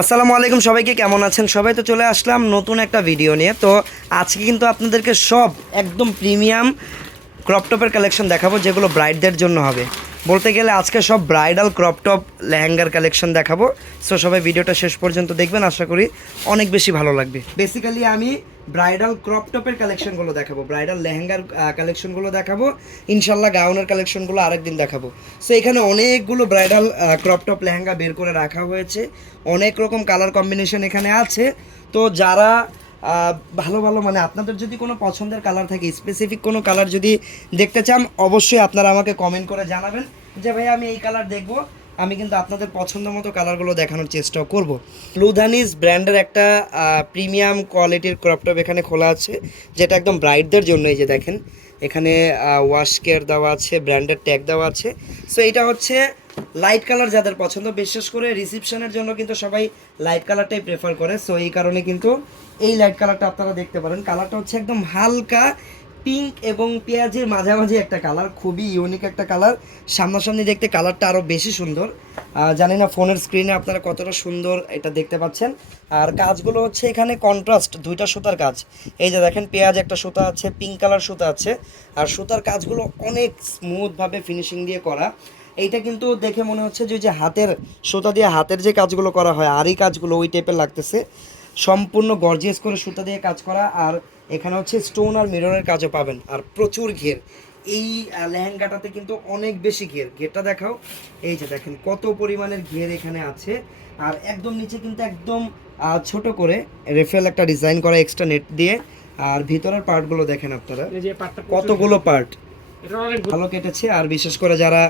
আসসালামু আলাইকুম, সবাইকে কেমন আছেন? সবাই তো চলে আসলাম নতুন একটা ভিডিও নিয়ে। তো আজকে কিন্তু আপনাদেরকে সব একদম প্রিমিয়াম ক্রপটপের কালেকশন দেখাবো, যেগুলো ব্রাইডদের জন্য হবে। বলতে গেলে আজকে সব ব্রাইডাল ক্রপটপ লেহেঙ্গার কালেকশন দেখাবো। সো সবাই ভিডিওটা শেষ পর্যন্ত দেখবেন, আশা করি অনেক বেশি ভালো লাগবে। বেসিক্যালি আমি ব্রাইডাল ক্রপটপের কালেকশনগুলো দেখাবো ব্রাইডাল লেহেঙ্গার কালেকশনগুলো দেখাবো, ইনশাল্লাহ গাউনের কালেকশনগুলো আরেকদিন দেখাবো। সো এখানে অনেকগুলো ব্রাইডাল ক্রপটপ লেহেঙ্গা বের করে রাখা হয়েছে, অনেক রকম কালার কম্বিনেশন এখানে আছে। তো যারা ভালো ভালো মানে আপনাদের যদি কোনো পছন্দের কালার থাকে স্পেসিফিক কোনো কালার যদি দেখতে চান, অবশ্যই আপনারা আমাকে কমেন্ট করে জানাবেন যে ভাই আমি এই কালার দেখব। আমি কিন্তু আপনাদের পছন্দ মতো কালারগুলো দেখানোর চেষ্টাও করব। লুধানিস ব্র্যান্ডের একটা প্রিমিয়াম কোয়ালিটির ক্রপটপ এখানে খোলা আছে, যেটা একদম ব্রাইডদের জন্য। এই যে দেখেন, এখানে ওয়াশ কেয়ার দেওয়া আছে ব্র্যান্ডের ট্যাগ দেওয়া আছে। সো এটা হচ্ছে লাইট কালার যাদের পছন্দ, বিশেষ করে রিসিপশনের জন্য কিন্তু সবাই লাইট কালারটাই প্রেফার করে। সো এই কারণে কিন্তু এই লাইট কালারটা আপনারা দেখতে পারেন। কালারটা হচ্ছে একদম হালকা পিঙ্ক এবং পেঁয়াজের মাঝামাঝি একটা কালার খুবই ইউনিক একটা কালার সামনাসামনি দেখতে কালারটা আরও বেশি সুন্দর। জানি না ফোনের স্ক্রিনে আপনারা কতটা সুন্দর এটা দেখতে পাচ্ছেন। আর কাজগুলো হচ্ছে এখানে কন্ট্রাস্ট দুইটা সুতার কাজ। এই যে দেখেন, পেঁয়াজ একটা সুতা আছে পিঙ্ক কালার সুতা আছে। আর সুতার কাজগুলো অনেক স্মুথভাবে ফিনিশিং দিয়ে করা। এইটা কিন্তু দেখে মনে হচ্ছে যে যে হাতের, সুতা দিয়ে হাতের যে কাজগুলো করা হয় আরই কাজগুলো ওই টাইপের লাগতেছে। সম্পূর্ণ গর্জিয়াস করে সুতা দিয়ে কাজ করা আর এখানে হচ্ছে স্টোন আর মিররের কাজও পাবেন। আর প্রচুর ঘের। এই লেহেঙ্গাটাতে কিন্তু অনেক বেশি ঘের। ঘেরটা দেখাও। এই যে দেখেন কত পরিমাণের ঘের এখানে আছে। আর একদম নিচে কিন্তু একদম ছোট করে রেফেল একটা ডিজাইন করা এক্সট্রা নেট দিয়ে। আর ভিতরের পার্টগুলো দেখেন আপনারা। এই যে কতগুলো পার্ট। ভালো কেটেছে। আর বিশেষ করে যারা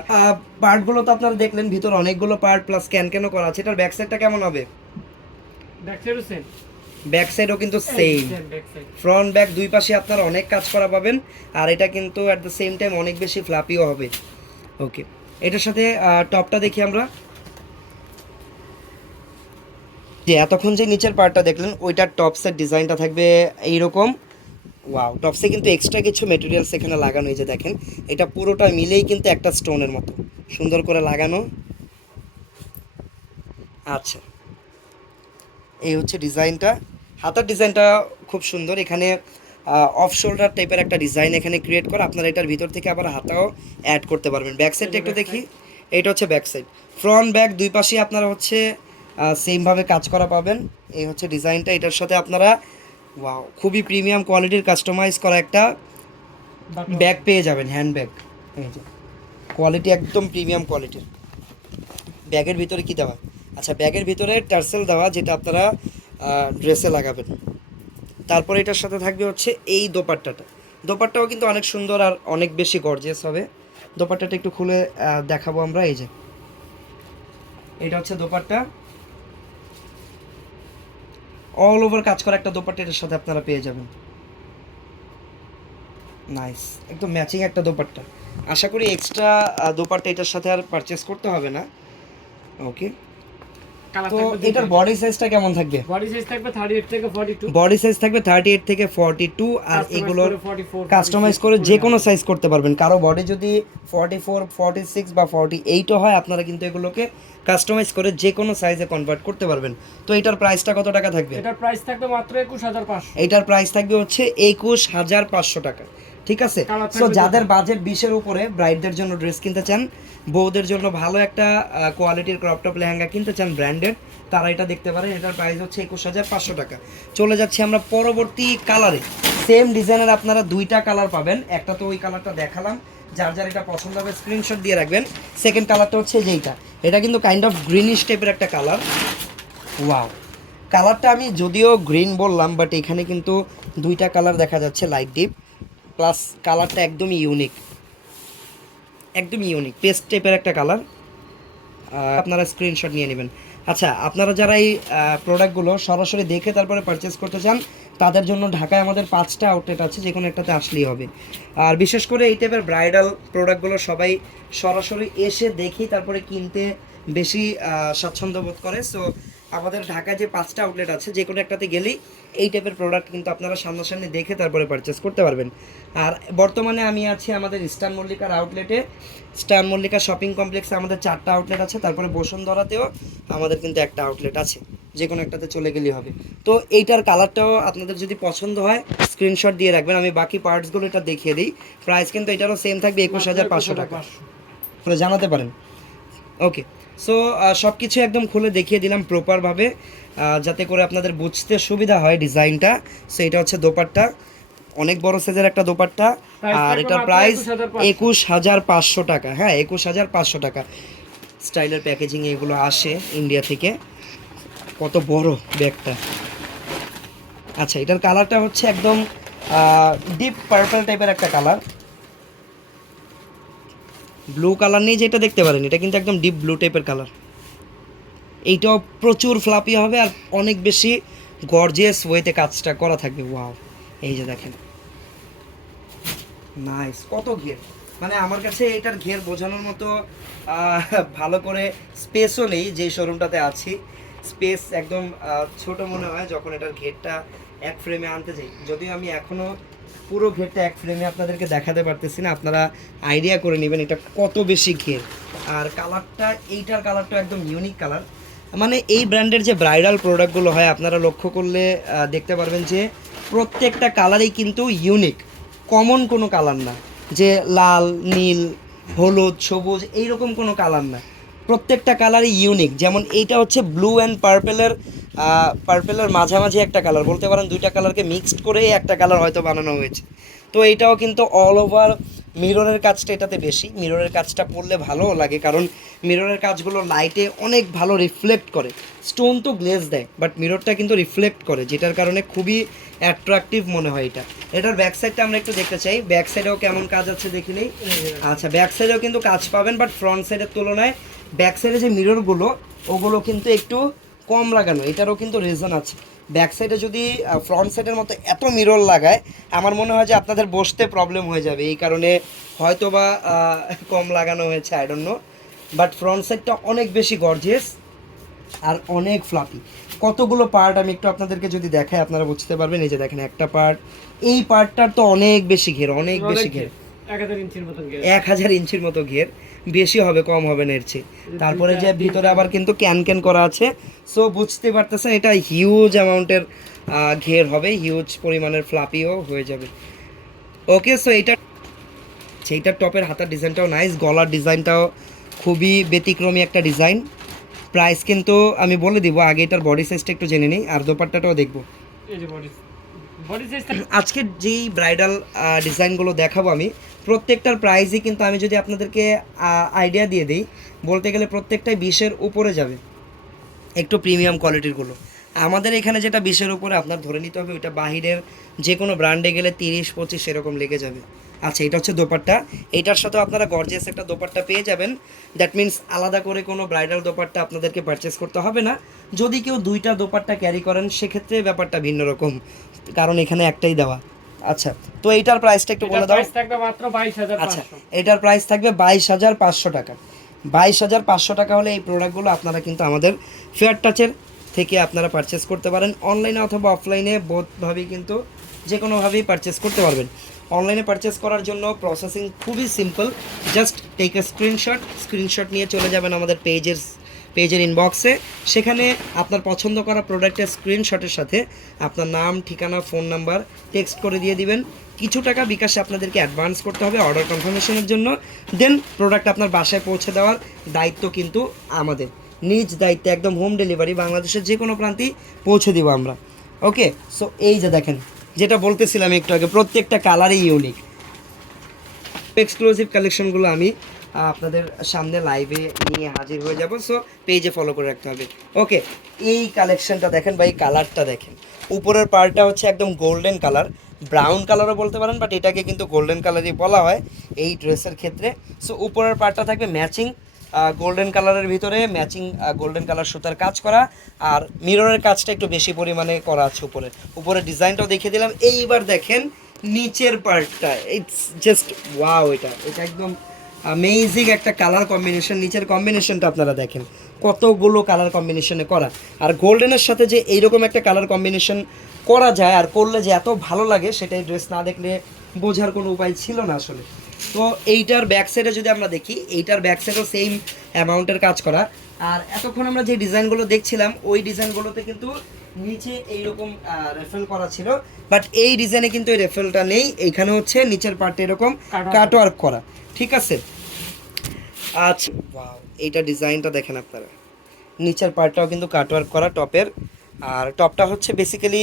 পার্টগুলো তো আপনারা দেখলেন ভিতর অনেকগুলো পার্ট প্লাস ক্যান ক্যানও করা আছে এটার ব্যাক সাইডটা কেমন হবে? ব্যাক সাইডও সেম ব্যাক সাইডও কিন্তু সেম ফ্রন্ট ব্যাক দুই পাশে আপনারা অনেক কাজ করা পাবেন আর এটা কিন্তু অ্যাট দ্য সেম টাইম অনেক বেশি ফ্লাপিও হবে। ওকে এটার সাথে টপটা দেখি আমরা। যে এতক্ষণ যে নিচের পার্টটা দেখলেন ওইটার টপসের ডিজাইনটা থাকবে এইরকম। ওয়াও টপসে কিন্তু এক্সট্রা কিছু মেটেরিয়ালস এখানে লাগানো এই যে দেখেন এটা পুরোটা মিলেই কিন্তু একটা স্টোনের মতো। সুন্দর করে লাগানো। আচ্ছা। এই হচ্ছে ডিজাইনটা। হাতার ডিজাইনটা খুব সুন্দর। এখানে অফ শোল্ডার টাইপের একটা ডিজাইন এখানে ক্রিয়েট করে। আপনারা এটার ভিতর থেকে আবার হাতাও অ্যাড করতে পারবেন। ব্যাক সাইডটা একটু দেখি। এইটা হচ্ছে ব্যাক সাইড ফ্রন্ট ব্যাক দুই পাশে আপনারা হচ্ছে সেমভাবে কাজ করা পাবেন। এই হচ্ছে ডিজাইনটা। এটার সাথে আপনারা ওয়াও খুবই প্রিমিয়াম কোয়ালিটির কাস্টমাইজ করা একটা ব্যাগ পেয়ে যাবেন হ্যান্ড ব্যাগ এই যে কোয়ালিটি একদম প্রিমিয়াম কোয়ালিটির ব্যাগের ভিতরে কি দেওয়া? আচ্ছা ব্যাগের ভিতরে টার্সেল দেওয়া যেটা আপনারা ড্রেসে লাগাবেন। তারপরে এটার সাথে থাকবে হচ্ছে এই দোপাট্টাটা। দোপাট্টাও কিন্তু অনেক সুন্দর আর অনেক বেশি গর্জিয়াস হবে। দোপাট্টাটা একটু খুলে দেখাবো আমরা, এই যে। এটা হচ্ছে দোপাট্টা। অল ওভার কাজ করা একটা দোপাট্টা, এটার সাথে আপনারা পেয়ে যাবেন। নাইস একদম ম্যাচিং একটা দোপাট্টা। আশা করি এক্সট্রা দোপাট্টা এটার সাথে আর পারচেস করতে হবে না। ওকে তো এটার বডি সাইজটা কেমন থাকবে? বডি সাইজ থাকবে 38 থেকে 42 বডি সাইজ থাকবে থার্টি এইট থেকে ফর্টি টু আর এগুলোর কাস্টমাইজ করে যে কোনো সাইজ করতে পারবেন। কারও বডি যদি ফর্টি ফোর ফর্টি সিক্স বা ফর্টি এইটও হয় আপনারা কিন্তু এগুলোকে কাস্টমাইজ করে যে কোনো সাইজে কনভার্ট করতে পারবেন। তো এটার প্রাইসটা কত টাকা থাকবে? এটার প্রাইস থাকবে মাত্র 21500 এটার প্রাইস থাকবে হচ্ছে একুশ হাজার পাঁচশো টাকা। ঠিক আছে? সো যাদের বাজেট বিশের উপরে ব্রাইডদের জন্য ড্রেস কিনতে চান বউদের জন্য ভালো একটা কোয়ালিটির ক্রপটপ লেহেঙ্গা কিনতে চান ব্র্যান্ডেড তারা এটা দেখতে পারেন। এটার প্রাইস হচ্ছে একুশ হাজার পাঁচশো টাকা। চলে যাচ্ছি আমরা পরবর্তী কালারে সেম ডিজাইনের আপনারা দুইটা কালার পাবেন। একটা তো ওই কালারটা দেখালাম। যার যার এটা পছন্দ হবে স্ক্রিনশট দিয়ে রাখবেন। সেকেন্ড কালারটা হচ্ছে যেইটা। এটা কিন্তু কাইন্ড অফ গ্রিনিশ টাইপের একটা কালার ওয়াও কালারটা আমি যদিও গ্রিন বললাম বাট এখানে কিন্তু দুইটা কালার দেখা যাচ্ছে লাইট ডিপ প্লাস কালারটা একদমই ইউনিক একদম ইউনিক পেস্ট টাইপের একটা কালার আপনারা স্ক্রিনশট নিয়ে নেবেন। আচ্ছা আপনারা যারা এই প্রোডাক্টগুলো সরাসরি দেখে তারপরে পারচেস করতে চান, তাদের জন্য ঢাকায় আমাদের পাঁচটা আউটলেট আছে যে কোনো একটাতে আসলেই হবে। আর বিশেষ করে এই টাইপের ব্রাইডাল প্রোডাক্টগুলো সবাই সরাসরি এসে দেখেই তারপরে কিনতে বেশি স্বাচ্ছন্দ্য বোধ করে। সো আমাদের ঢাকায় যে পাঁচটা আউটলেট আছে যে কোনো একটাতে গেলেই এই টাইপের প্রোডাক্ট কিন্তু আপনারা সামনাসামনি দেখে তারপরে পারচেস করতে পারবেন। আর বর্তমানে আমি আছি আমাদের ইস্টার্ন মল্লিকার আউটলেটে স্টার মল্লিকা শপিং কমপ্লেক্সে আমাদের চারটা আউটলেট আছে তারপরে বসুন্ধরাতেও আমাদের কিন্তু একটা আউটলেট আছে যে কোনো একটাতে চলে গেলেই হবে। তো এইটার কালারটাও আপনাদের যদি পছন্দ হয় স্ক্রিনশট দিয়ে রাখবেন আমি বাকি পার্টসগুলো এটা দেখিয়ে দিই। প্রাইস কিন্তু এটারও সেম থাকবে একুশ হাজার পাঁচশো টাকা। জানাতে পারেন। ওকে সো সব কিছু একদম খুলে দেখিয়ে দিলাম প্রপারভাবে যাতে করে আপনাদের বুঝতে সুবিধা হয় ডিজাইনটা। সো এটা হচ্ছে দোপাট্টা। অনেক বড় সাইজের একটা দোপাট্টা। আর এটার প্রাইস একুশ হাজার পাঁচশো। টাকা। হ্যাঁ একুশ হাজার পাঁচশো টাকা। স্টাইলের প্যাকেজিং এগুলো আসে ইন্ডিয়া থেকে। কত বড় ব্যাগটা। আচ্ছা এটার কালারটা হচ্ছে একদম ডিপ পার্পল টাইপের একটা কালার ব্লু কালার নেই যেটা দেখতে পারেন, এটা কিন্তু একদম ডিপ ব্লু টাইপের কালার এইটাও প্রচুর ফ্লাপি হবে আর অনেক বেশি গর্জিয়াস ওয়েতে কাজটা করা থাকবে। ওয়াও এই যে দেখেন। নাইস কত ঘের। মানে আমার কাছে এটার ঘের বোঝানোর মতো ভালো করে স্পেসও নেই যে শোরুমটাতে আছি। স্পেস একদম ছোট মনে হয় যখন এটার ঘেরটা এক ফ্রেমে আনতে চাই। যদিও আমি এখনও পুরো ঘেরটা এক ফ্রেমে আপনাদেরকে দেখাতে পারতেছি না, আপনারা আইডিয়া করে নেবেন এটা কত বেশি ঘের। আর কালারটা এইটার কালারটা একদম ইউনিক কালার মানে এই ব্র্যান্ডের যে ব্রাইডাল প্রোডাক্টগুলো হয়, আপনারা লক্ষ্য করলে দেখতে পারবেন যে প্রত্যেকটা কালারই কিন্তু ইউনিক কমন কোনো কালার না। যে লাল, নীল, হলুদ, সবুজ, এইরকম কোনো কালার না। প্রত্যেকটা কালারই ইউনিক যেমন এইটা হচ্ছে ব্লু অ্যান্ড পার্পেলের পার্পেলের মাঝামাঝি একটা কালার বলতে পারেন দুইটা কালারকে মিক্সড করেই একটা কালার হয়তো বানানো হয়েছে। তো এইটাও কিন্তু অল ওভার মিররের কাজটা এটাতে বেশি। মিররের কাজটা পরলে ভালোও লাগে, কারণ মিররের কাজগুলো লাইটে অনেক ভালো রিফ্লেক্ট করে। স্টোন তো গ্লেজ দেয় বাট মিররটা কিন্তু রিফ্লেক্ট করে, যেটার কারণে খুবই অ্যাট্রাকটিভ মনে হয় এটা। এটার ব্যাক সাইডটা আমরা একটু দেখতে চাই। ব্যাক সাইডেও কেমন কাজ আছে দেখি নেই। আচ্ছা ব্যাক সাইডেও কিন্তু কাজ পাবেন বাট ফ্রন্ট সাইডের তুলনায় ব্যাক সাইডে যে মিররগুলো ওগুলো কিন্তু একটু কম লাগানো এটারও কিন্তু রিজন আছে। ব্যাক সাইডে যদি ফ্রন্ট সাইডের মতো এত মিরর লাগায় আমার মনে হয় যে আপনাদের বসতে প্রবলেম হয়ে যাবে। এই কারণে হয়তো বা কম লাগানো হয়েছে I don't know but front সাইডটা অনেক বেশি গর্জিয়াস আর অনেক ফ্লাফি কতগুলো পার্ট আমি একটু আপনাদেরকে যদি দেখাই আপনারা বুঝতে পারবেন। এই যে দেখেন একটা পার্ট এই পার্টটার তো অনেক বেশি ঘের অনেক বেশি ঘের। এক হাজার ইঞ্চির মতন গেছে এক হাজার ইঞ্চির মতো ঘের। বেশি হবে কম হবে না এর চেয়ে। তারপরে যে ভিতরে আবার কিন্তু ক্যান ক্যান করা আছে। সো বুঝতে পারতেছেন এটা হিউজ অ্যামাউন্টের ঘের হবে হিউজ পরিমাণের ফ্লাপিও হয়ে যাবে। ওকে সো এটা সেইটার টপের হাতার ডিজাইনটাও নাইস গলার ডিজাইনটাও খুবই ব্যতিক্রমী একটা ডিজাইন। প্রাইস কিন্তু আমি বলে দিব আগে এটার বডি সাইজটা একটু জেনে নিই আর দোপাট্টাটাও দেখব। আজকে যেই ব্রাইডাল ডিজাইনগুলো দেখাবো আমি প্রত্যেকটার প্রাইসই কিন্তু আমি যদি আপনাদেরকে আইডিয়া দিয়ে দিই, বলতে গেলে প্রত্যেকটাই বিশের উপরে যাবে। একটু প্রিমিয়াম কোয়ালিটিরগুলো আমাদের এখানে যেটা বিশের উপরে, আপনার ধরে নিতে হবে, ওইটা বাহিরের যে কোনো ব্র্যান্ডে গেলে তিরিশ, পঁচিশ এরকম লেগে যাবে। আচ্ছা এটা হচ্ছে দোপাট্টা। এটার সাথেও আপনারা গর্জিয়াস একটা দোপাট্টা পেয়ে যাবেন। দ্যাট মিন্স আলাদা করে কোনো ব্রাইডাল দোপাট্টা আপনাদেরকে পারচেস করতে হবে না। যদি কেউ দুইটা দোপাট্টা ক্যারি করেন, সেক্ষেত্রে ব্যাপারটা ভিন্ন রকম। কারণ এখানে একটাই দেওয়া। আচ্ছা তো এইটার প্রাইসটা একটু বলে দাও। থাকবে মাত্র বাইশ হাজার আচ্ছা এটার প্রাইস থাকবে বাইশ হাজার পাঁচশো টাকা। বাইশ হাজার পাঁচশো টাকা হলে এই প্রোডাক্টগুলো আপনারা কিন্তু আমাদের ফেয়ার টাচের থেকে আপনারা পারচেস করতে পারেন। অনলাইনে অথবা অফলাইনে বোধভাবেই কিন্তু যে কোনোভাবেই পারচেস করতে পারবেন। অনলাইনে পারচেস করার জন্য প্রসেসিং খুবই simple just take a screenshot screenshot নিয়ে চলে যাবেন আমাদের পেজের পেজের ইনবক্সে সেখানে আপনার পছন্দ করা প্রোডাক্টের স্ক্রিনশটের সাথে আপনার নাম, ঠিকানা ফোন নাম্বার টেক্সট করে দিয়ে দিবেন। কিছু টাকা বিকাশে আপনাদেরকে অ্যাডভান্স করতে হবে অর্ডার কনফার্মেশনের জন্য। দেন প্রোডাক্ট আপনার বাসায় পৌঁছে দেওয়ার দায়িত্ব কিন্তু আমাদের। নিজ দায়িত্বে একদম হোম ডেলিভারি বাংলাদেশের যে কোনো প্রান্তেই পৌঁছে দিব আমরা। ওকে সো এই যে দেখেন, যেটা বলতেছিলাম একটু আগে, প্রত্যেকটা কালারই ইউনিক এক্সক্লুসিভ কালেকশনগুলো আমি আপনাদের সামনে লাইভে নিয়ে হাজির হয়ে যাব। সো পেজে ফলো করে রাখতে হবে। ওকে এই কালেকশনটা দেখেন বা এই কালারটা দেখেন। উপরের পার্টটা হচ্ছে একদম গোল্ডেন কালার ব্রাউন কালারও বলতে পারেন বাট এটাকে কিন্তু গোল্ডেন কালারই বলা হয় এই ড্রেসের ক্ষেত্রে। সো উপরের পার্টটা থাকবে ম্যাচিং গোল্ডেন কালারের ভিতরে ম্যাচিং গোল্ডেন কালার সুতার কাজ করা। আর মিররের কাজটা একটু বেশি পরিমাণে করা আছে উপরে। উপরে ডিজাইনটাও দেখিয়ে দিলাম। এইবার দেখেন, নিচের পার্টটা ইটস জাস্ট ওয়াও এটা। এটা একদম অ্যামেজিং একটা কালার কম্বিনেশন নিচের কম্বিনেশনটা আপনারা দেখেন। কতগুলো কালার কম্বিনেশনে করা। আর গোল্ডেনের সাথে যে এইরকম একটা কালার কম্বিনেশন করা যায় আর করলে যে এত ভালো লাগে সেটাই ড্রেস না দেখলে বোঝার কোনো উপায় ছিল না আসলে। তো এইটার ব্যাক সাইডে যদি আমরা দেখি এইটার ব্যাক সাইডেও সেম অ্যামাউন্টের কাজ করা। আর এতক্ষণ আমরা যে ডিজাইনগুলো দেখছিলাম ওই ডিজাইনগুলোতে কিন্তু নিচে এইরকম রেফেল করা ছিল। বাট এই ডিজাইনে কিন্তু এই রেফেলটা নেই। এইখানে হচ্ছে নিচের পার্টে এরকম কাটওয়ার্ক করা। ঠিক আছে? আচ্ছা। এইটা ডিজাইনটা দেখেন আপনারা। নিচের পার্টটাও কিন্তু কাটওয়ার্ক করা টপের। আর টপটা হচ্ছে বেসিক্যালি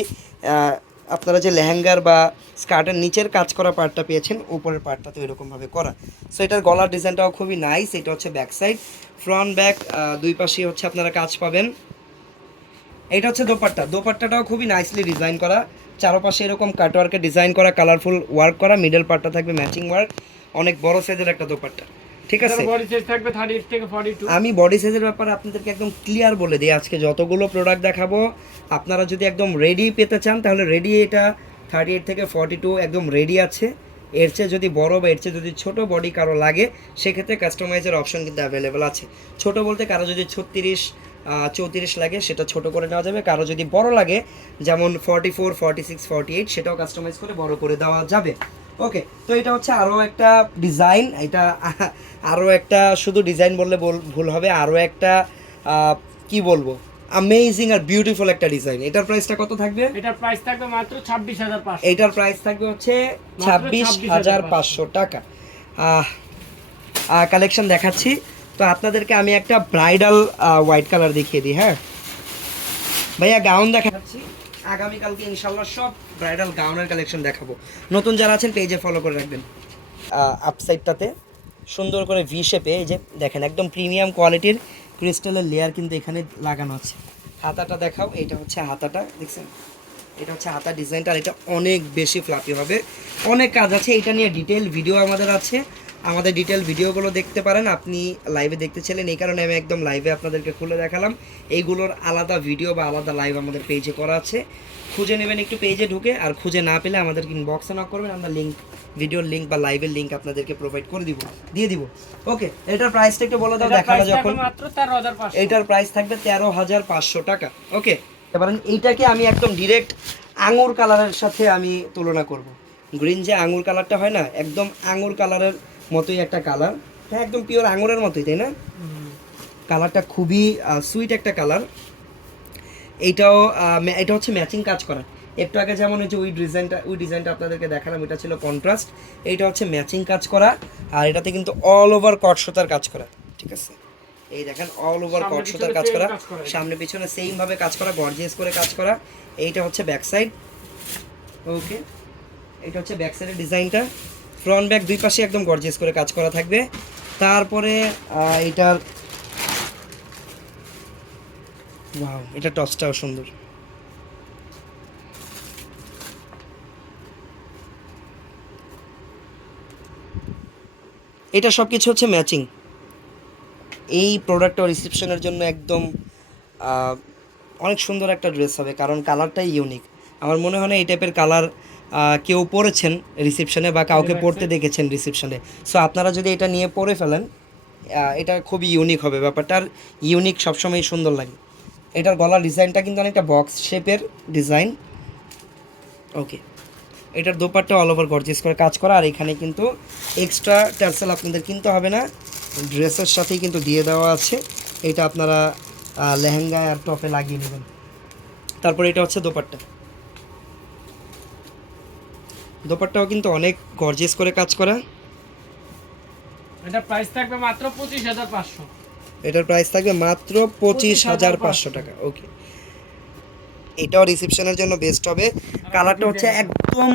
আপনারা যে লেহেঙ্গার বা স্কার্টের নিচের কাজ করা পার্টটা পেয়েছেন, উপরের পার্টটা তো এরকমভাবে করা। সো এটার গলার ডিজাইনটাও খুবই নাইস এটা হচ্ছে ব্যাক সাইড ফ্রন্ট ব্যাক দুই পাশেই হচ্ছে আপনারা কাজ পাবেন। এটা হচ্ছে দোপাট্টা। দোপাট্টাটাও খুবই নাইসলি ডিজাইন করা। চারপাশে এরকম কাটওয়ার্কে ডিজাইন করা কালারফুল ওয়ার্ক করা মিডল পার্টটা থাকবে ম্যাচিং ওয়ার্ক অনেক বড় সাইজের একটা দোপাট্টা। ঠিক আছে। বডি সাইজ থাকবে 38 থেকে 42 আমি বডি সাইজের ব্যাপারে আপনাদেরকে একদম ক্লিয়ার বলে দিই। আজকে যতগুলো প্রোডাক্ট দেখাবো আপনারা যদি একদম রেডি পেতে চান তাহলে রেডি এটা থার্টি এইট থেকে ফর্টি টু একদম রেডি আছে। এর চেয়ে যদি বড় বা এর চেয়ে যদি ছোট বডি কারও লাগে সেক্ষেত্রে কাস্টমাইজের অপশন কিন্তু অ্যাভেলেবেল আছে। ছোট বলতে কারও যদি ছত্রিশ চৌত্রিশ লাগে সেটা ছোট করে নেওয়া যাবে। কারও যদি বড় লাগে যেমন forty four forty six forty eight সেটাও কাস্টমাইজ করে বড় করে দেওয়া যাবে। ওকে তো এটা হচ্ছে আরও একটা ডিজাইন এটা আরও একটা শুধু ডিজাইন বললে ভুল হবে আরও একটা কি বলব অ্যামেজিং আর বিউটিফুল একটা ডিজাইন এটার প্রাইসটা কত থাকবে? এটার প্রাইস থাকবে মাত্র 26500 এইটার প্রাইস থাকবে হচ্ছে ছাব্বিশ হাজার পাঁচশো টাকা। কালেকশন দেখাচ্ছি। তো আপনাদেরকে আমি একটা ব্রাইডাল হোয়াইট কালার দেখিয়ে দিই হ্যাঁ? ভাইয়া গাউন দেখাচ্ছি। আগামীকালকে ইনশাল্লাহ সব ব্রাইডাল গাউনের কালেকশন দেখাবো। নতুন যারা আছেন, পেজে ফলো করে রাখবেন। আপসাইডটাতে সুন্দর করে ভি শেপে এই যে দেখেন, একদম প্রিমিয়াম কোয়ালিটির ক্রিস্টালের লেয়ার কিন্তু এখানে লাগানো আছে। হাতাটা দেখাও, এটা হচ্ছে হাতাটা, দেখছেন? এটা হচ্ছে হাতা ডিজাইনটা আর এটা অনেক বেশি ফ্লাপি হবে। অনেক কাজ আছে, এটা নিয়ে ডিটেল ভিডিও আমাদের আছে। আমাদের ডিটেল ভিডিওগুলো দেখতে পারেন। আপনি লাইভে দেখতে ছিলেন এই কারণে আমি একদম লাইভে আপনাদেরকে খুলে দেখালাম। এইগুলোর আলাদা ভিডিও বা আলাদা লাইভ আমাদের পেজে করা আছে। খুঁজে নেবেন একটু পেজে ঢুকে আর খুঁজে না পেলে আমাদের ইনবক্সে নক করবেন। আমরা লিঙ্ক ভিডিওর লিঙ্ক বা লাইভের লিঙ্ক আপনাদেরকে প্রোভাইড করে দিব দিয়ে দিব। ওকে এটার প্রাইসটা একটু বলে দাও এটার দেখানো যখন থাকবে মাত্র 13500 এইটার প্রাইস থাকবে তেরো হাজার পাঁচশো টাকা। ওকে এবারে এইটাকে আমি একদম ডিরেক্ট আঙুর কালারের সাথে আমি তুলনা করব। গ্রিন যে আঙুর কালারটা হয় না একদম আঙুর কালারের মতোই একটা কালার হ্যাঁ একদম পিওর আঙুরের মতোই তাই না? কালারটা খুবই সুইট একটা কালার এইটাও এটা হচ্ছে ম্যাচিং কাজ করা। একটু আগে যেমন হচ্ছে ওই ডিজাইনটা ওই ডিজাইনটা আপনাদেরকে দেখালাম এটা ছিল কন্ট্রাস্ট এইটা হচ্ছে ম্যাচিং কাজ করা আর এটাতে কিন্তু অল ওভার কট সুতার কাজ করা ঠিক আছে? এই দেখেন অল ওভার সামনে কট সুতার কাজ করা কাজ করা। সামনে পিছনে সেম ভাবে কাজ করা গর্জিয়াস করে কাজ করা। এইটা হচ্ছে ব্যাক সাইড ওকে এটা হচ্ছে ব্যাক সাইডের ডিজাইনটা ফ্রন্ট ব্যাক দুই পাশে একদম গর্জিয়াস করে কাজ করা থাকবে। তারপরে এটার এটা টসটাও সুন্দর। এটা সব কিছু হচ্ছে ম্যাচিং এই প্রোডাক্টটা রিসেপশনের জন্য একদম অনেক সুন্দর একটা ড্রেস হবে, কারণ কালারটাই ইউনিক আমার মনে হয় না এই টাইপের কালার কেউ পরেছেন রিসেপশনে বা কাউকে পরতে দেখেছেন রিসেপশনে সো আপনারা যদি এটা নিয়ে পরে ফেলেন এটা খুবই ইউনিক হবে। ব্যাপারটার ইউনিক সবসময় সুন্দর লাগে। এটার গলার ডিজাইনটা কিন্তু অনেকটা বক্স শেপের ডিজাইন ওকে এটার দোপাট্টা অল ওভার গর্জিয়াস করে কাজ করা। আর এখানে কিন্তু এক্সট্রা টার্সেল আপনাদের কিনতে হবে না। ড্রেসের সাথেই কিন্তু দিয়ে দেওয়া আছে। এটা আপনারা লেহেঙ্গা আর টপে লাগিয়ে নেবেন। তারপর এটা হচ্ছে দোপাট্টা। দোপাট্টাও কিন্তু অনেক গর্জিয়াস করে কাজ করা। এটার প্রাইস থাকবে মাত্র 25500 এটার প্রাইস থাকবে মাত্র পঁচিশ হাজার পাঁচশো টাকা ওকে এটাও রিসেপশনের জন্য বেস্ট হবে। কালারটা হচ্ছে একদম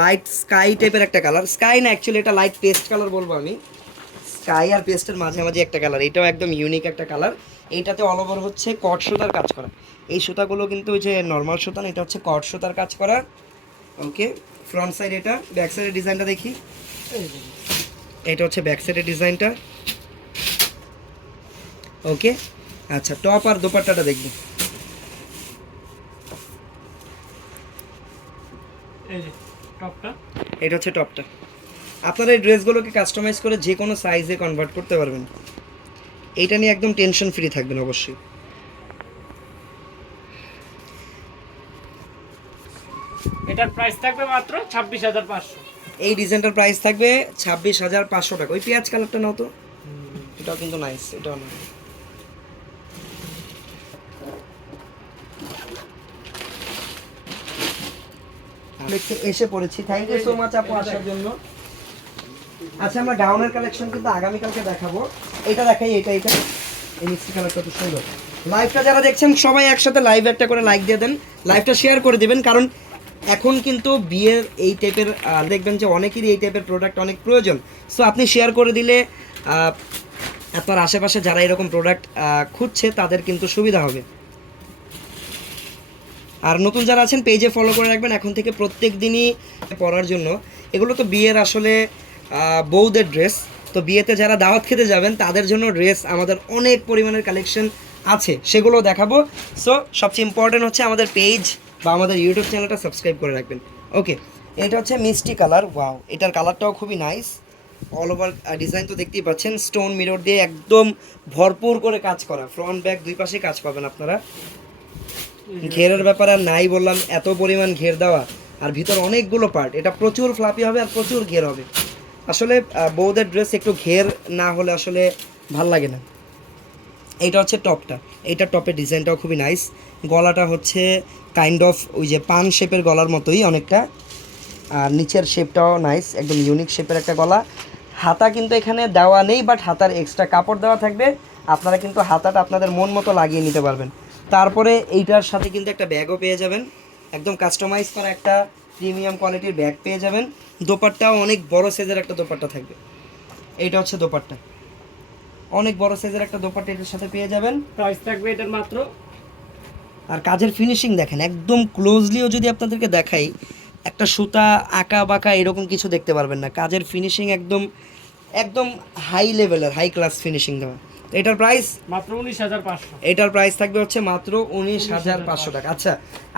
লাইট স্কাই টাইপের একটা কালার স্কাই না অ্যাকচুয়ালি এটা লাইট পেস্ট কালার বলব আমি। স্কাই আর পেস্টের মাঝামাঝি একটা কালার এটাও একদম ইউনিক একটা কালার এইটাতে অল ওভার হচ্ছে কট সুতার কাজ করা। এই সুতাগুলো কিন্তু ওই যে নর্মাল সুতা না এটা হচ্ছে কট সুতার কাজ করা। ওকে ফ্রন্ট সাইড এটা ব্যাক সাইডের ডিজাইনটা দেখি। এটা হচ্ছে ব্যাক সাইডের ডিজাইনটা ওকে আচ্ছা টপ আর দোপাট্টাটা দেখব। এই যে টপটা এটা হচ্ছে টপটা আপনারা এই ড্রেসগুলোকে কাস্টমাইজ করে যে কোনো সাইজে কনভার্ট করতে পারবেন। এইটা নিয়ে একদম টেনশন ফ্রি থাকবেন অবশ্যই। এটার প্রাইস থাকবে মাত্র ছাব্বিশ হাজার পাঁচশো। এই ডিজাইনটার প্রাইস থাকবে ছাব্বিশ হাজার পাঁচশো টাকা। ওই পেঁয়াজ কালারটা নাও তো। এটাও কিন্তু নাইস এটাও এসে পড়েছি। থ্যাংক ইউ সো মাচ আপু আসার জন্য। আচ্ছা আমরা গাউনের কালেকশন কিন্তু আগামীকালকে দেখাবো। এটা দেখাই, এটা এটা। এই মিক্সি কালারটা তো সুন্দর। লাইভটা যারা দেখছেন, সবাই একসাথে লাইভ একটা করে লাইক দিয়ে দেন। লাইভটা শেয়ার করে দিবেন, কারণ এখন কিন্তু বিয়ের এই টাইপের দেখবেন যে অনেকেরই এই টাইপের প্রোডাক্ট অনেক প্রয়োজন। সো আপনি শেয়ার করে দিলে আপনার আশেপাশে যারা এরকম প্রোডাক্ট খুঁজছে, তাদের কিন্তু সুবিধা হবে। আর নতুন যারা আছেন পেজে ফলো করে রাখবেন। এখন থেকে প্রত্যেক দিনই পরার জন্য। এগুলো তো বিয়ের আসলে বউদের ড্রেস তো বিয়েতে যারা দাওয়াত খেতে যাবেন, তাদের জন্য ড্রেস আমাদের অনেক পরিমাণের কালেকশন আছে। সেগুলো দেখাবো। সো সবচেয়ে ইম্পর্টেন্ট হচ্ছে আমাদের পেজ বা আমাদের ইউটিউব চ্যানেলটা সাবস্ক্রাইব করে রাখবেন। ওকে এটা হচ্ছে মিষ্টি কালার ওয়াও এটার কালারটাও খুবই নাইস অল ওভার ডিজাইন তো দেখতেই পাচ্ছেন স্টোন মিরর দিয়ে একদম ভরপুর করে কাজ করা। ফ্রন্ট ব্যাক দুই পাশে কাজ পাবেন আপনারা। ঘেরের ব্যাপারে আর নাই বললাম, এত পরিমাণ ঘের দেওয়া। আর ভিতর অনেকগুলো পার্ট এটা প্রচুর ফ্লাপি হবে আর প্রচুর ঘের হবে। আসলে বউদের ড্রেস একটু ঘের না হলে আসলে ভালো লাগে না। এইটা হচ্ছে টপটা। এইটা টপের ডিজাইনটাও খুবই নাইস গলাটা হচ্ছে কাইন্ড অফ ওই যে পান শেপের গলার মতোই অনেকটা। আর নিচের শেপটাও নাইস একদম ইউনিক শেপের একটা গলা। হাতা কিন্তু এখানে দেওয়া নেই বাট হাতার এক্সট্রা কাপড় দেওয়া থাকবে। আপনারা কিন্তু হাতাটা আপনাদের মন মতো লাগিয়ে নিতে পারবেন। তারপরে এইটার সাথে কিন্তু একটা ব্যাগও পেয়ে যাবেন। একদম কাস্টমাইজ করা একটা প্রিমিয়াম কোয়ালিটির ব্যাগ পেয়ে যাবেন। দোপাট্টাও অনেক বড় সাইজের একটা দোপাট্টা থাকবে। এইটা হচ্ছে দোপাট্টা। অনেক বড় সাইজের একটা দোপাট্টা এটার সাথে পেয়ে যাবেন। প্রাইস থাকবে এটার মাত্র। আর কাজের ফিনিশিং দেখেন একদম ক্লোজলিও যদি আপনাদেরকে দেখাই একটা সুতা আঁকা বাঁকা এরকম কিছু দেখতে পারবেন না। কাজের ফিনিশিং একদম একদম হাই লেভেলের হাই ক্লাস ফিনিশিং দেওয়া। এটার প্রাইস মাত্র উনিশ হাজার পাঁচশো। এটার প্রাইস থাকবে হচ্ছে মাত্র উনিশ হাজার পাঁচশো টাকা। আচ্ছা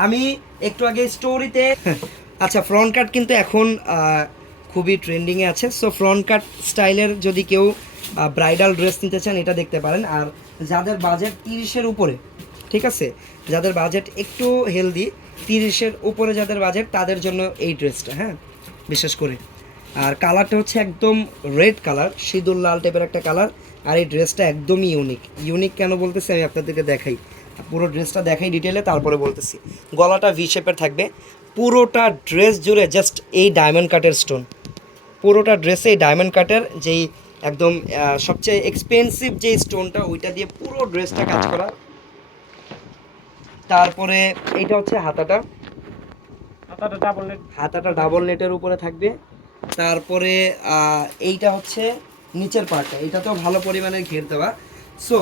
আমি একটু আগে স্টোরিতে আচ্ছা ফ্রন্ট কাট কিন্তু এখন খুবই ট্রেন্ডিংয়ে আছে। সো ফ্রন্ট কাট স্টাইলের যদি কেউ ব্রাইডাল ড্রেস নিতে চান, এটা দেখতে পারেন। আর যাদের বাজেট তিরিশের উপরে, ঠিক আছে? যাদের বাজেট একটু হেলদি তিরিশের উপরে যাদের বাজেট তাদের জন্য এই ড্রেসটা হ্যাঁ? বিশেষ করে। আর কালারটা হচ্ছে একদম রেড কালার সিঁদুর লাল টাইপের একটা কালার আর এই ড্রেসটা একদমই ইউনিক ইউনিক কেন বলতেছি, আমি আপনাদেরকে দেখাই। পুরো ড্রেসটা দেখাই ডিটেলে তারপরে বলতেছি। গলাটা ভি শেপের থাকবে। পুরোটা ড্রেস জুড়ে জাস্ট এই ডায়মন্ড কাটের স্টোন পুরোটা ড্রেসে এই ডায়মন্ড কাটের যেই একদম সবচেয়ে এক্সপেন্সিভ যে স্টোনটা ওইটা দিয়ে পুরো ড্রেসটা কাজ করা। তারপরে এইটা হচ্ছে হাতাটা। হাতাটা ডাবল নেট হাতাটা ডাবল নেটের উপরে থাকবে। তারপরে এইটা হচ্ছে নিচের পার্টটা এটাতেও ভালো পরিমাণে ঘের দেওয়া। সো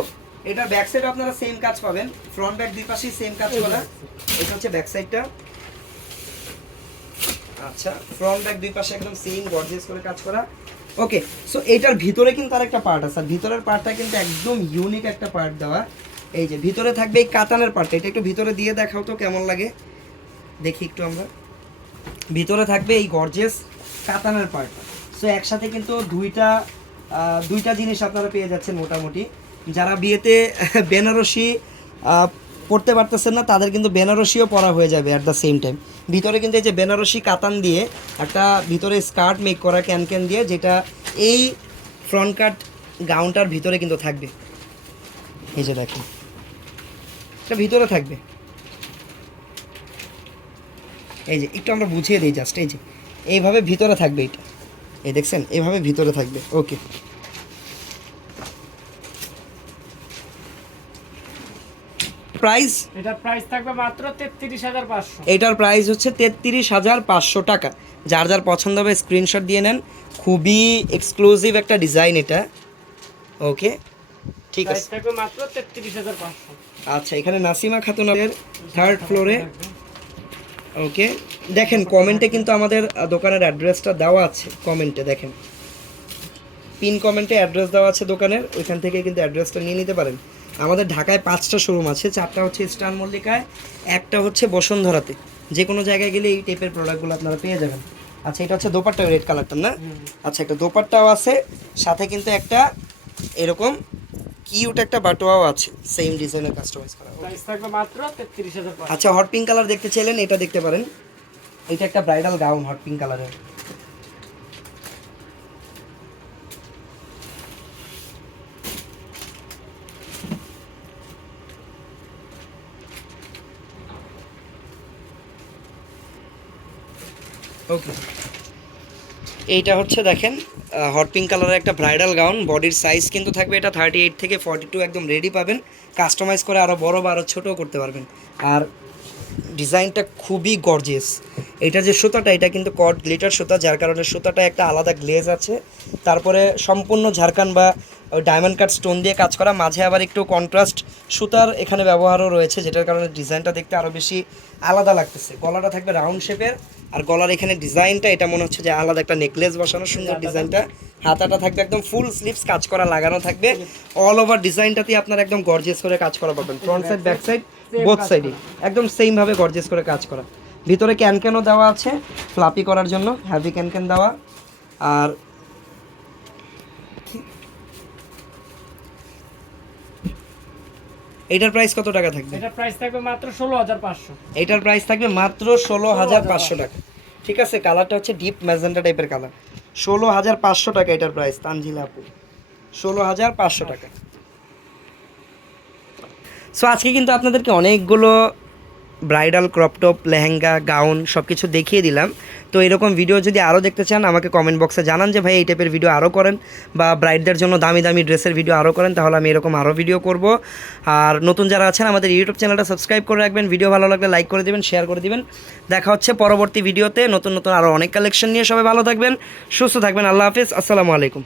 এটার ব্যাক সাইড আপনারা সেম কাজ পাবেন। ফ্রন্ট ব্যাক দুই পাশেই সেম কাজ করা। এটা হচ্ছে ব্যাক সাইডটা আচ্ছা ফ্রন্ট ব্যাক দুই পাশে একদম সেম গর্জিয়াস করে কাজ করা। ওকে সো এটার ভিতরে কিন্তু আর একটা পার্ট আছে। আর ভিতরের পার্টটা কিন্তু একদম ইউনিক একটা পার্ট দেওয়া। এই যে, ভিতরে থাকবে এই কাতানের পার্টটা এটা একটু ভিতরে দিয়ে দেখাও তো কেমন লাগে। দেখি একটু আমরা। ভিতরে থাকবে এই গর্জেস কাতানের পার্ট সো একসাথে কিন্তু দুইটা দুইটা জিনিস আপনারা পেয়ে যাচ্ছেন মোটামুটি। যারা বিয়েতে বেনারসি পড়তে পারতেছেন না, তাদের কিন্তু বেনারসিও পরা হয়ে যাবে অ্যাট দ্য সেম টাইম ভিতরে কিন্তু এই যে বেনারসি কাতান দিয়ে একটা ভিতরে স্কার্ট মেক করা ক্যান ক্যান দিয়ে, যেটা এই ফ্রন্ট কাট গাউনটার ভিতরে কিন্তু থাকবে। এই যে দেখেন, এটা ভিতরে থাকবে। এই যে, একটু আমরা বুঝিয়ে দিই জাস্ট এই যে, এইভাবে ভিতরে থাকবে এটা। এই দেখছেন, এইভাবে ভিতরে থাকবে ওকে প্রাইস এটার প্রাইস থাকবে মাত্র তেত্রিশ হাজার পাঁচশো। এটার প্রাইস হচ্ছে তেত্রিশ হাজার পাঁচশো টাকা। যার যার পছন্দ হবে স্ক্রিনশট দিয়ে নেন। খুবই এক্সক্লুসিভ একটা ডিজাইন এটা। ওকে ঠিক আছে। থাকবে মাত্র তেত্রিশ হাজার পাঁচশো। আচ্ছা এখানে নাসিমা খাতুনের থার্ড ফ্লোরে ওকে দেখেন কমেন্টে কিন্তু আমাদের দোকানের অ্যাড্রেসটা দেওয়া আছে। কমেন্টে দেখেন। পিন কমেন্টে অ্যাড্রেস দেওয়া আছে দোকানের। ওইখান থেকে কিন্তু অ্যাড্রেসটা নিয়ে নিতে পারেন। আমাদের ঢাকায় পাঁচটা শোরুম আছে চারটা হচ্ছে স্টার মল্লিকায় একটা হচ্ছে বসুন্ধরাতে। যে কোনো জায়গায় গেলে এই টাইপের প্রোডাক্টগুলো আপনারা পেয়ে যাবেন। আচ্ছা এটা হচ্ছে দোপাট্টা রেড কালারটা না? আচ্ছা একটা দোপাট্টাও আছে সাথে কিন্তু একটা এরকম কিউট একটা বাটোয়াও আছে সেম ডিজাইনের কাস্টমাইজ করা। মাত্র আচ্ছা হট পিঙ্ক কালার দেখতে চাইলেন এটা দেখতে পারেন। এটা একটা ব্রাইডাল গাউন হট পিঙ্ক কালারের ওকে এইটা হচ্ছে দেখেন হট পিঙ্ক কালারের একটা ব্রাইডাল গাউন বডির সাইজ কিন্তু থাকবে এটা থার্টি এইট থেকে ফর্টি টু একদম রেডি পাবেন কাস্টমাইজ করে আরও বড় বা আরও ছোটো করতে পারবেন। আর ডিজাইনটা খুবই গর্জিয়াস এটা যে সুতাটা, এটা কিন্তু কট গ্লিটার সুতা, যার কারণে সুতাটা একটা আলাদা গ্লেজ আছে। তারপরে সম্পূর্ণ ঝাড়খান বা ডায়মন্ড কাট স্টোন দিয়ে কাজ করা। মাঝে আবার একটু কন্ট্রাস্ট সুতার এখানে ব্যবহারও রয়েছে যেটার কারণে ডিজাইনটা দেখতে আরও বেশি আলাদা লাগতেছে। গলাটা থাকবে রাউন্ড শেপের আর গলার এখানে ডিজাইনটা এটা মনে হচ্ছে যে আলাদা একটা নেকলেস বসানো সুন্দর ডিজাইনটা। হাতাটা থাকবে একদম ফুল স্লিভস কাজ করা লাগানো থাকবে। অল ওভার ডিজাইনটাতে আপনার একদম গর্জেস করে কাজ করা পাবেন। Front side back side both সাইডে একদম সেম ভাবে গর্জিয়াস করে কাজ করা। ভিতরে ক্যান ক্যানও দেওয়া আছে ফ্লাপি করার জন্য। হ্যাভি ক্যান ক্যান দেওয়া। আর এটার প্রাইস কত টাকা থাকবে? এটার প্রাইস থাকবে মাত্র ষোলো হাজার পাঁচশো। এটার প্রাইস থাকবে মাত্র ষোলো হাজার পাঁচশো টাকা। ঠিক আছে কালারটা হচ্ছে ডিপ ম্যাজেন্টা টাইপের কালার ষোলো হাজার পাঁচশো টাকা এটার প্রাইস তানজিলা আপু ষোলো হাজার পাঁচশো টাকা। সো আজকে কিন্তু আপনাদেরকে অনেকগুলো ব্রাইডাল ক্রপটপ লেহেঙ্গা, গাউন সব কিছু দেখিয়ে দিলাম। তো এরকম ভিডিও যদি আরও দেখতে চান, আমাকে কমেন্ট বক্সে জানান যে, ভাই, এই টাইপের ভিডিও আরও করেন বা ব্রাইডদের জন্য দামি দামি ড্রেসের ভিডিও আরও করেন, তাহলে আমি এরকম আরও ভিডিও করব। আর নতুন যারা আছেন, আমাদের ইউটিউব চ্যানেলটা সাবস্ক্রাইব করে রাখবেন। ভিডিও ভালো লাগলে লাইক করে দিবেন শেয়ার করে দিবেন। দেখা হচ্ছে পরবর্তী ভিডিওতে নতুন নতুন আরও অনেক কালেকশন নিয়ে সবাই ভালো থাকবেন, সুস্থ থাকবেন। আল্লাহ হাফিজ। আসসালামু আলাইকুম।